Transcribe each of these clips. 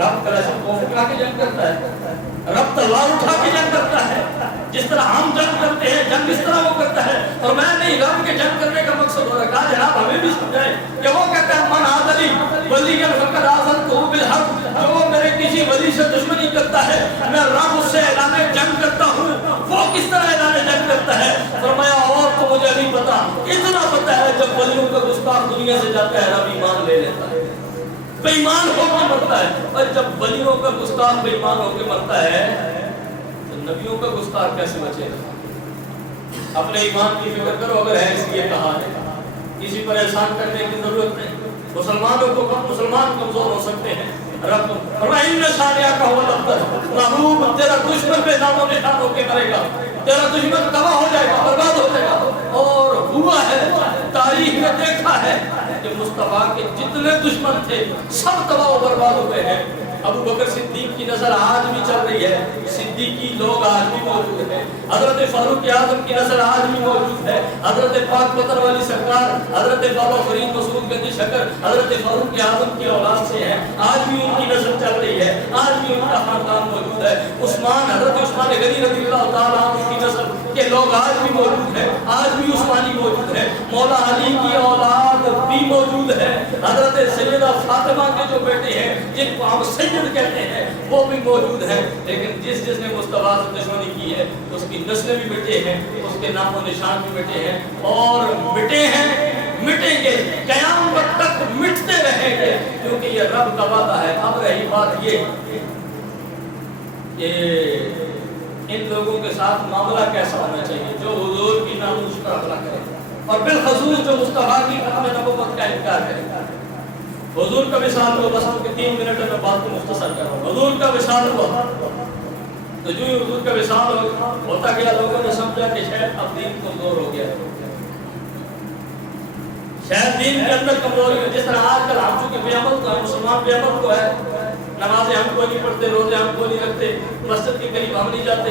رب کلاشن کوف اٹھا کے جنگ کرتا ہے، رب تلوار اٹھا کے جنگ کرتا ہے، جس طرح ہم جنگ کرتے ہیں جنگ اس طرح وہ کرتا ہے۔ اور میں نہیں، رب کے جنگ کرنے کا مقصد ہو رکھا جناب ہمیں بھی سمجھائے کہ وہ کہتا ہے من عادلی ولی فقد آذنتہ بالحرب، جو میرے کسی ولی سے دشمنی کرتا ہے میں رب اس سے اعلان جنگ کرتا ہوں۔ وہ کس طرح اعلان جنگ کرتا ہے؟ فرمایا اور تو مجھے نہیں پتا، اتنا پتا ہے جب ولیوں کا گستاخ دنیا سے جاتا ہے رب ایمان لے لیتا ہے، بے ایمان ہو کے مرتا ہے۔ اور جب ولیوں کا گستاخ بے ایمان ہو کے مرتا ہے تو نبیوں کا گستاخ کیسے بچے گا؟ اپنے ایمان کی فکر کرو، اگر ہے اس لیے کہا ہے، کسی پر احسان کرنے کی ضرورت نہیں۔ مسلمانوں کو مسلمان کمزور ہو سکتے ہیں، رب فرمائے ان شانیہ کا ہوا لفظ محبوب تیرا دشمن پہ نام و نشان ہو کے مرے گا، تیرا دشمن تباہ ہو جائے گا، برباد ہو جائے گا۔ اور ہوا ہے، تاریخ میں دیکھا ہے کہ مصطفیٰ کے جتنے دشمن تھے سب تباہ و برباد ہو گئے ہیں۔ ابو بکر صدیق کی نسل آج بھی چل رہی ہے، صدیقی لوگ آج بھی موجود ہیں، حضرت فاروق اعظم کی نسل آج بھی موجود ہے، حضرت پاک پتر والی سرکار، حضرت بابا فرید مسعود گنج شکر حضرت فاروق اعظم کی اولاد سے ہیں، آج بھی ان کی نسل چل رہی ہے، آج بھی ان کا خاندان موجود ہے۔ عثمان، حضرت عثمان غنی رضی اللہ تعالیٰ عنہ کی نسل کے لوگ آج بھی موجود ہیں، آج بھی عثمانی موجود ہیں، مولا علی کی اولاد بھی موجود ہے، حضرت سیدہ فاطمہ کے جو بیٹے ہیں جن کو ہم سید کہتے ہیں وہ بھی موجود ہیں۔ لیکن جس نے مصطفیٰ سے دشمنی کی ہے اس کی نسلیں بھی مٹے ہیں، اس کے نام و نشان بھی مٹے ہیں، اور مٹے ہیں، مٹیں گے، قیامت تک مٹتے رہیں گے، کیونکہ یہ رب کا وعدہ ہے۔ اب رہی بات یہ کہ ان لوگوں کے ساتھ معاملہ کیسا ہونا چاہیے جو حضور کی ناموس پر حملہ کرے اور بالخصوص جو مصطفیٰ کی ختم نبوت کا انکار کرے۔ حضور کا وصال ہوا، بس ان کے 3 منٹ میں بات کو مختصر کر رہا ہوں۔ حضور کا وصال ہوا تو جو حضور کا وصال ہوتا گیا لوگوں نے سمجھا کہ شاید اب دین کمزور ہو گیا، شاید دین کے اندر کمزوری ہے۔ جس طرح آج کل ہم چونکہ بے عمل تو ہے، مسلمان بے عمل تو ہے، نمازیں ہم کو نہیں پڑھتے، روزے ہم کو نہیں رکھتے، مسجد کے قریب ہم نہیں جاتے،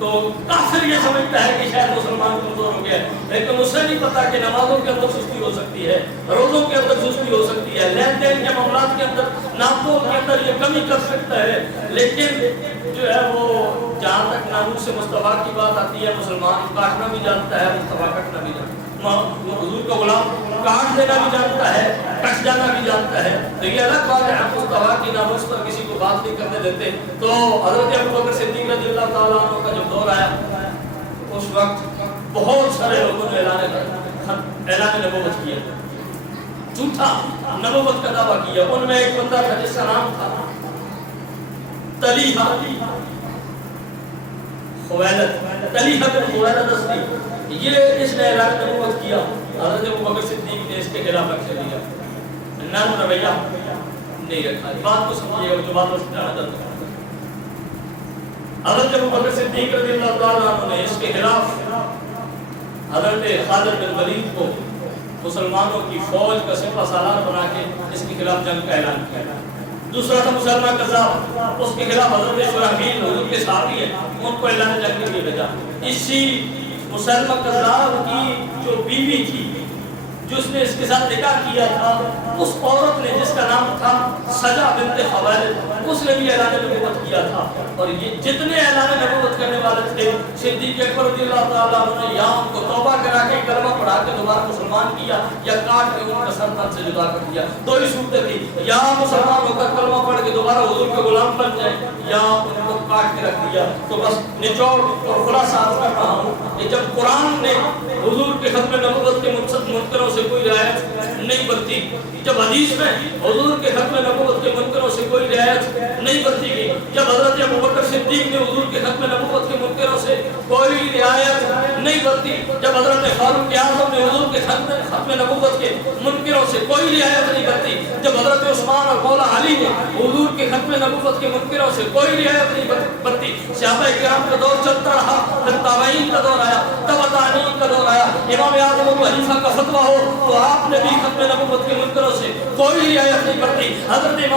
تو کافر یہ سمجھتا ہے کہ شاید مسلمان کمزور ہو گیا ہے، لیکن اسے نہیں پتا کہ نمازوں کے اندر سستی ہو سکتی ہے، روزوں کے اندر سستی ہو سکتی ہے، لین دین کے معاملات کے اندر، ناپوں کے اندر یہ کمی کر سکتا ہے۔ لیکن جو ہے وہ جہاں تک ناموس سے مصطفیٰ کی بات آتی ہے، مسلمان کاٹنا بھی جانتا ہے، مصطفیٰ کٹنا بھی جانتا ہے، حضور کا غلام کاٹ دینا بھی جانتا ہے، کٹ جانا بھی جانتا ہے۔ تو یہ الگ بات ہے، ہم مصطفیٰ کی ناموس پر کسی کو بات نہیں کرنے دیتے۔ تو حضرت ابو بکر صدیق رضی اللہ تعالیٰ عنہ کا جب دور آیا اس وقت بہت سارے لوگوں نے اعلان نبوت کیا، جھوٹا نبوت کا دعویٰ کیا۔ ان میں ایک بندہ تھا جس کا نام تھا طلیحہ بن خویلد اسدی، یہ اس نے اعلان نبوت کیا۔ حضرت ابو بکر صدیق نے اس کے خلاف ایکشن لیا، نرم رویہ نہیں رکھا۔ بات کو سمجھیے گا جو بات کو سمجھانا چاہتا ہوں۔ حضرت ابو بکر صدیق رضی اللہ تعالیٰ عنہ نے اس کے خلاف حضرت خالد بن ولید کو مسلمانوں کی فوج کا سپہ سالار بنا کے اس کے خلاف جنگ کا اعلان کیا۔ دوسرا تھا مسلمہ کذاب، اس کے خلاف حضرت شرحبیل حضور کے صحابی ہیں، ان کو اعلان جنگ کے لیے بھیجا۔ اسی مسلمہ کذاب کی جو بیوی تھی جس نے اس کے ساتھ نکاح کیا تھا، اس عورت نے جس کا نام تھا سجا بنت خویلد، اس نے بھی اعلان نبوت کیا تھا۔ اور یہ جتنے اعلان نبوت کرنے والے تھے، صدیق اکبر رضی اللہ تعالیٰ عنہ نے یا ان کو توبہ کرا کے کلمہ پڑھا کے دوبارہ مسلمان کیا، یا کاٹ کے ان کا سر تن سے جدا کر دیا۔ دو ہی صورتیں تھی، یا مسلمان ہو کر کلمہ پڑھ کے دوبارہ حضور کے غلام بن جائے، یا ان کو کاٹ کے رکھ دیا۔ تو بس نچوڑ اور خلاصہ کر رہا ہوں کہ جب قرآن نے حضور کے ختم نبوت کے منکروں سے کوئی رعایت نہیں برتی، جب حدیث میں حضور کے ختم نبوت کے منکروں سے کوئی رعایت نہیں برتی گئی، جب حضرت ابو بکر صدیق نے حضور کے ختم نبوت کے منکروں سے کوئی رعایت نہیں برتی، جب حضرت فاروق اعظم نے حضور کے ختم نبوت کے منکروں سے کوئی رعایت نہیں برتی، جب حضرت عثمان اور مولا علی نے حضور کے ختم نبوت کے منکروں سے کوئی رعایت نہیں برتی، صحابہ کرام کا دور چلتا رہا، پھر تابعین کا دور آیا، تبع تابعین کا دور آیا، امام اعظم ابو حنیفہ کا فتویٰ ہو تو آپ نے بھی ختم نبوت کے منکروں سے کوئی رعایت نہیں برتی، حضرت